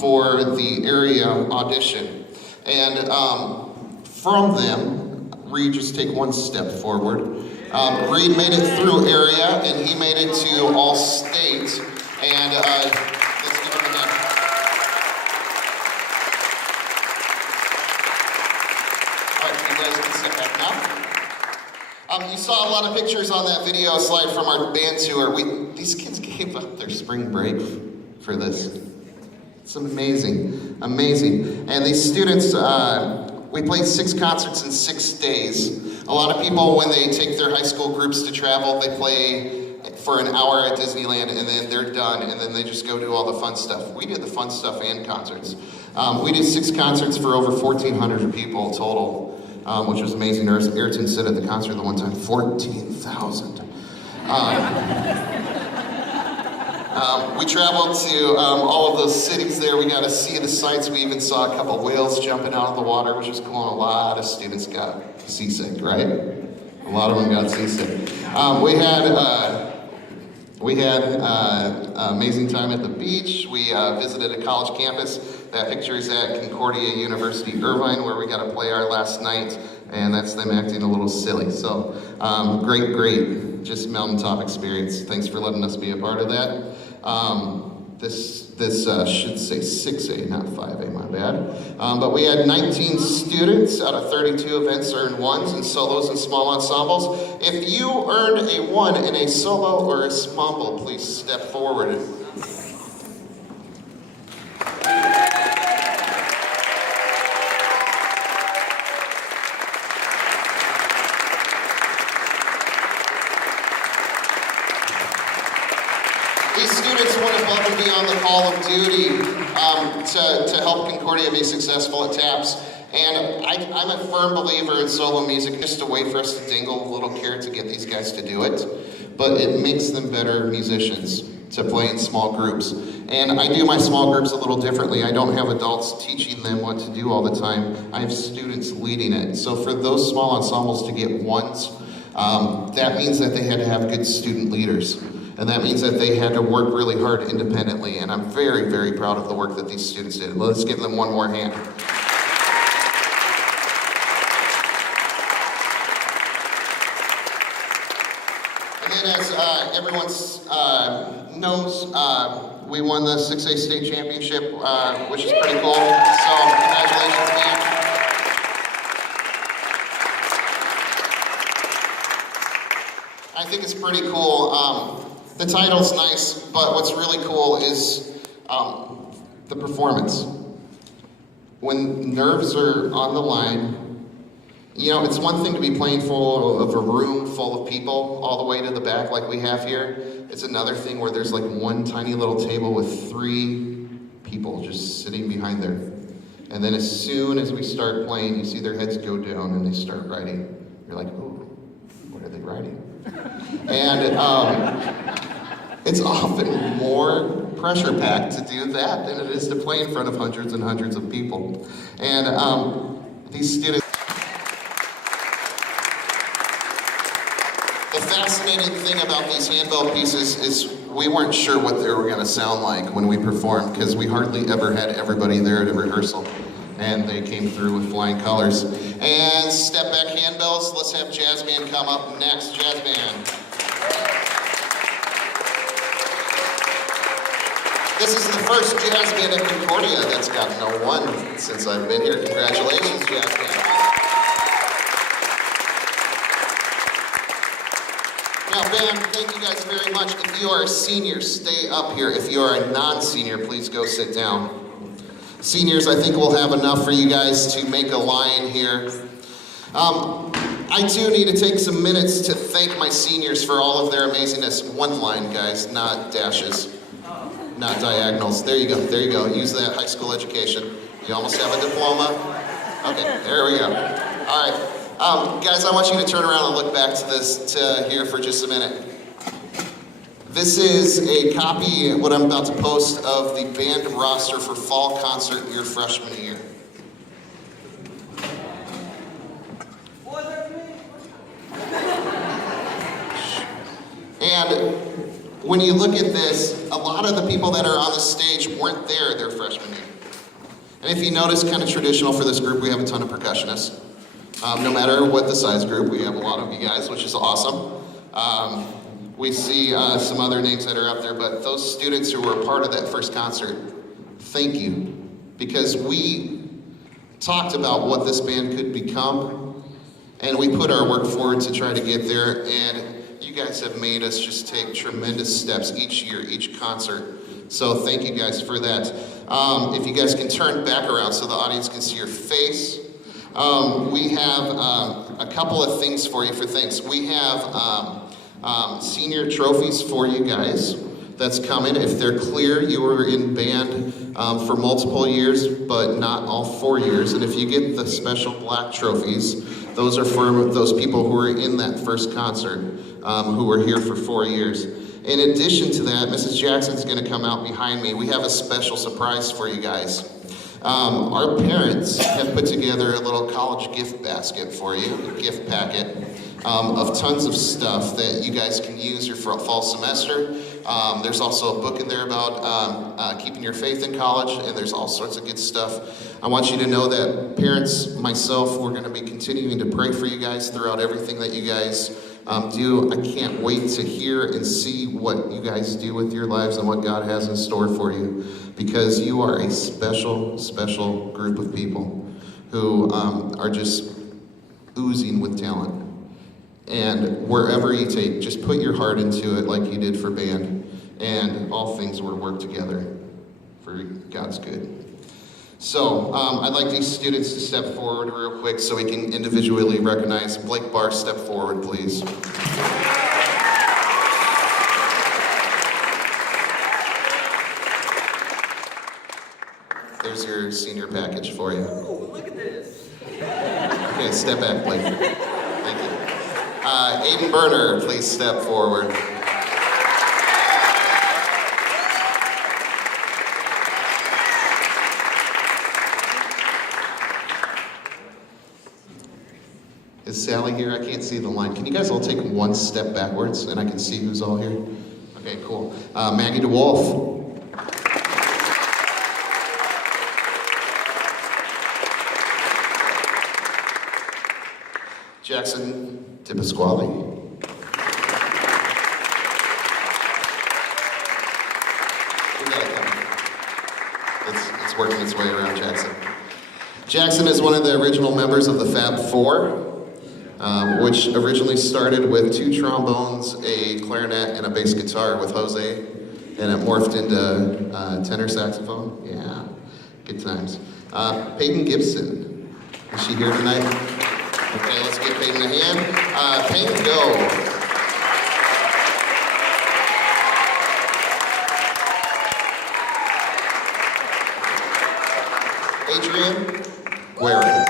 for the area audition. And from them, Reed, just take one step forward. Reed made it through area, and he made it to all state. And let's give him a hand. All right, you guys can sit back now. You saw a lot of pictures on that video slide from our band tour. These kids gave up their spring break for this. It's amazing, amazing. And these students, we played 6 concerts in 6 days. A lot of people, when they take their high school groups to travel, they play for an hour at Disneyland and then they're done and then they just go do all the fun stuff. We did the fun stuff and concerts. We did 6 concerts for over 1,400 people total, which was amazing. Ayrton said at the concert the one time, 14,000. We traveled to all of those cities there. We got to see the sights. We even saw a couple whales jumping out of the water, which was cool. And a lot of students got seasick, right? A lot of them got seasick. We had amazing time at the beach. We visited a college campus. That picture is at Concordia University, Irvine, where we got to play our last night. And that's them acting a little silly. So great, just mountaintop experience. Thanks for letting us be a part of that. This should say 6A, not 5A, my bad. But we had 19 students out of 32 events earned 1s in solos and small ensembles. If you earned a 1 in a solo or a small, please step forward. These students went above and beyond the call of duty to help Concordia be successful at TAPS. And I'm a firm believer in solo music, just a way for us to dangle a little carrot to get these guys to do it. But it makes them better musicians to play in small groups. And I do my small groups a little differently. I don't have adults teaching them what to do all the time. I have students leading it. So for those small ensembles to get 1s, that means that they had to have good student leaders. And that means that they had to work really hard independently. And I'm very, very proud of the work that these students did. Let's give them one more hand. And then as everyone knows, we won the 6A state championship, which is pretty cool. So congratulations, man. I think it's pretty cool. The title's nice, but what's really cool is the performance. When nerves are on the line, you know, it's one thing to be playing full of a room full of people all the way to the back like we have here. It's another thing where there's like one tiny little table with 3 people just sitting behind there. And then as soon as we start playing, you see their heads go down and they start writing. You're like, ooh, what are they writing? And it's often more pressure-packed to do that than it is to play in front of hundreds and hundreds of people. And these students... The fascinating thing about these handbell pieces is we weren't sure what they were going to sound like when we performed, because we hardly ever had everybody there at a rehearsal. And they came through with flying colors. And step back handbells, let's have Jazz Band come up next. Jazz Band. This is the first jazz band at Concordia that's gotten a 1 since I've been here. Congratulations, Jazz Band. Now, band, thank you guys very much. If you are a senior, stay up here. If you are a non-senior, please go sit down. Seniors, I think we'll have enough for you guys to make a line here. I too need to take some minutes to thank my seniors for all of their amazingness. One line, guys, not dashes. Not diagonals. There you go, there you go. Use that high school education. You almost have a diploma. Okay, there we go. All right, guys, I want you to turn around and look back to here for just a minute. This is a copy, what I'm about to post, of the band roster for fall concert your freshman year. And when you look at this, a lot of the people that are on the stage weren't there their freshman year. And if you notice, kind of traditional for this group, we have a ton of percussionists. No matter what the size group, we have a lot of you guys, which is awesome. We see some other names that are up there, but those students who were a part of that first concert, thank you. Because we talked about what this band could become, and we put our work forward to try to get there, and you guys have made us just take tremendous steps each year, each concert. So thank you guys for that. If you guys can turn back around so the audience can see your face. We have a couple of things for you for thanks. We have senior trophies for you guys that's coming. If they're clear, you were in band for multiple years, but not all 4 years. And if you get the special black trophies, those are for those people who were in that first concert, who were here for 4 years. In addition to that, Mrs. Jackson's gonna come out behind me. We have a special surprise for you guys. Our parents have put together a little college gift basket for you, a gift packet of tons of stuff that you guys can use your fall semester. There's also a book in there about keeping your faith in college, and there's all sorts of good stuff. I want you to know that parents, myself, we're going to be continuing to pray for you guys throughout everything that you guys do. I can't wait to hear and see what you guys do with your lives and what God has in store for you, because you are a special, special group of people who are just oozing with talent. And wherever you take, just put your heart into it like you did for band, and all things will work together for God's good. So I'd like these students to step forward real quick so we can individually recognize. Blake Barr, step forward, please. There's your senior package for you. Ooh, look at this. Okay, step back, Blake. Thank you. Aiden Berner, please step forward. Is Sally here? I can't see the line. Can you guys all take one step backwards and I can see who's all here? Okay, cool. Maggie DeWolf. Jackson DePasquale. We got it coming. It's working its way around Jackson. Jackson is one of the original members of the Fab Four, which originally started with 2 trombones, a clarinet, and a bass guitar with Jose, and it morphed into tenor saxophone. Yeah, good times. Peyton Gibson, is she here tonight? Okay, let's give Peyton a hand. Peyton, go. Adrian Waring.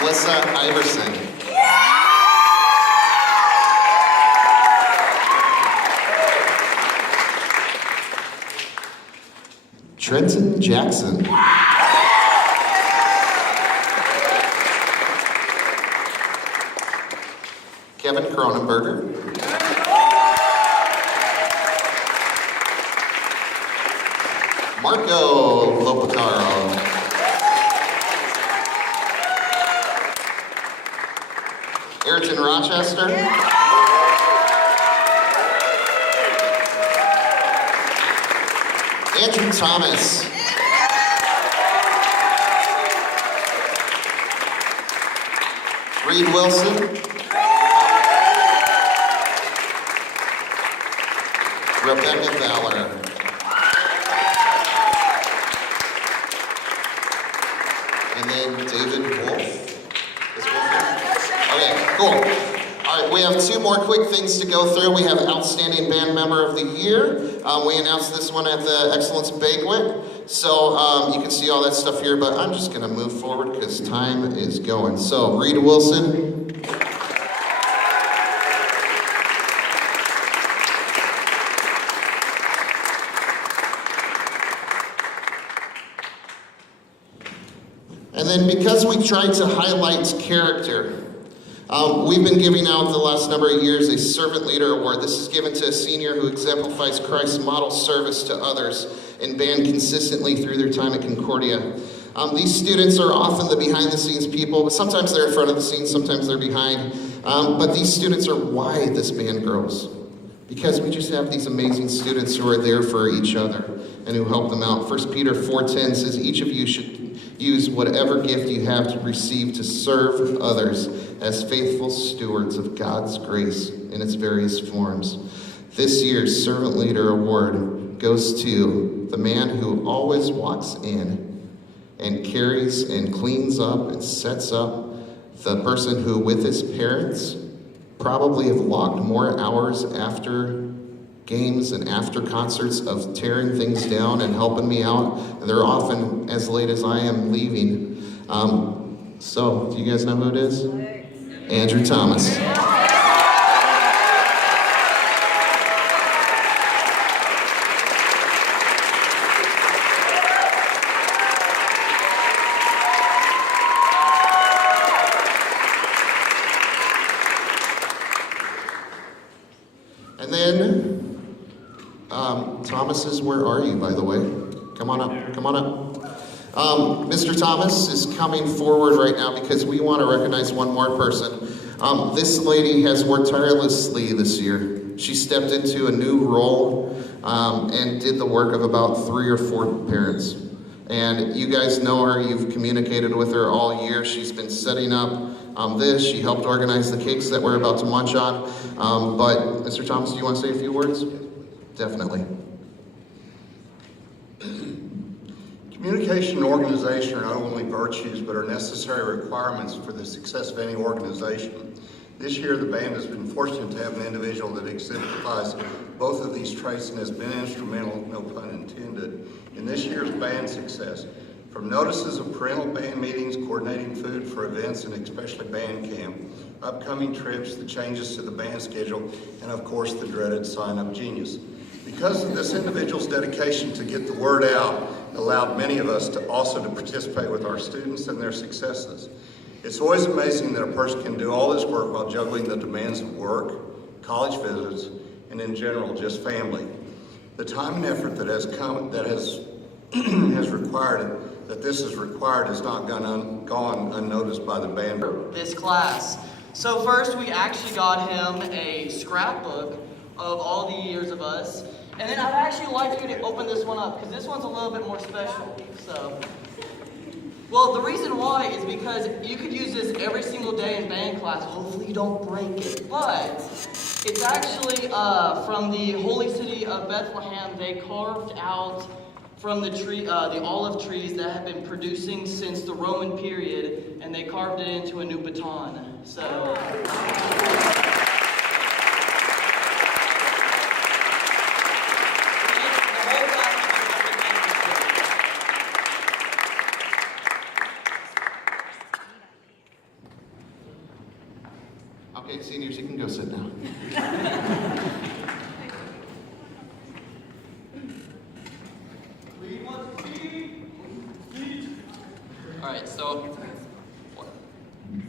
Alyssa Iverson. Trenton Jackson. Kevin Cronenberger. Marco Lopacaro. Ayrton Rochester. Andrew Thomas. Reed Wilson. Rebecca Valor. And then David Wolf. Is Wolf here? Okay, cool. All right, we have 2 more quick things to go through. We have Outstanding Band Member of the Year. We announced this one at the Excellence Banquet. So you can see all that stuff here, but I'm just gonna move forward because time is going. So, Reed Wilson. And then because we tried to highlight character, We've been giving out the last number of years a Servant Leader Award. This is given to a senior who exemplifies Christ's model service to others in band consistently through their time at Concordia. These students are often the behind-the-scenes people, but sometimes they're in front of the scenes, sometimes they're behind. But these students are why this band grows. Because we just have these amazing students who are there for each other and who help them out. 1 Peter 4:10 says, each of you should use whatever gift you have to receive to serve others as faithful stewards of God's grace in its various forms. This year's Servant Leader Award goes to the man who always walks in and carries and cleans up and sets up, the person who with his parents probably have logged more hours after games and after concerts of tearing things down and helping me out. And they're often as late as I am leaving. So, do you guys know who it is? Andrew Thomas. And then, Thomas, where are you, by the way? Come on up, come on up. Mr. Thomas is coming forward right now because we want to recognize one more person. This lady has worked tirelessly this year. She stepped into a new role and did the work of about 3 or 4 parents. And you guys know her, you've communicated with her all year. She's been setting up this. She helped organize the cakes that we're about to munch on. But Mr. Thomas, do you want to say a few words? Definitely. Communication and organization are not only virtues, but are necessary requirements for the success of any organization. This year, the band has been fortunate to have an individual that exemplifies both of these traits and has been instrumental, no pun intended, in this year's band success. From notices of parental band meetings, coordinating food for events, and especially band camp, upcoming trips, the changes to the band schedule, and of course the dreaded sign-up genius. Because of this individual's dedication to get the word out, allowed many of us to also participate with our students and their successes. It's always amazing that a person can do all this work while juggling the demands of work, college visits, and in general, just family. The time and effort that has come, that has required it, that this is required, has not gone unnoticed by the band. This class. So first, we actually got him a scrapbook of all the years of us. And then I'd actually like you to open this one up, because this one's a little bit more special. So, well, the reason why is because you could use this every single day in band class. Hopefully you don't break it. But it's actually from the holy city of Bethlehem. They carved out from the tree, the olive trees that have been producing since the Roman period, and they carved it into a new baton. So. Okay, seniors, you can go sit down. All right, so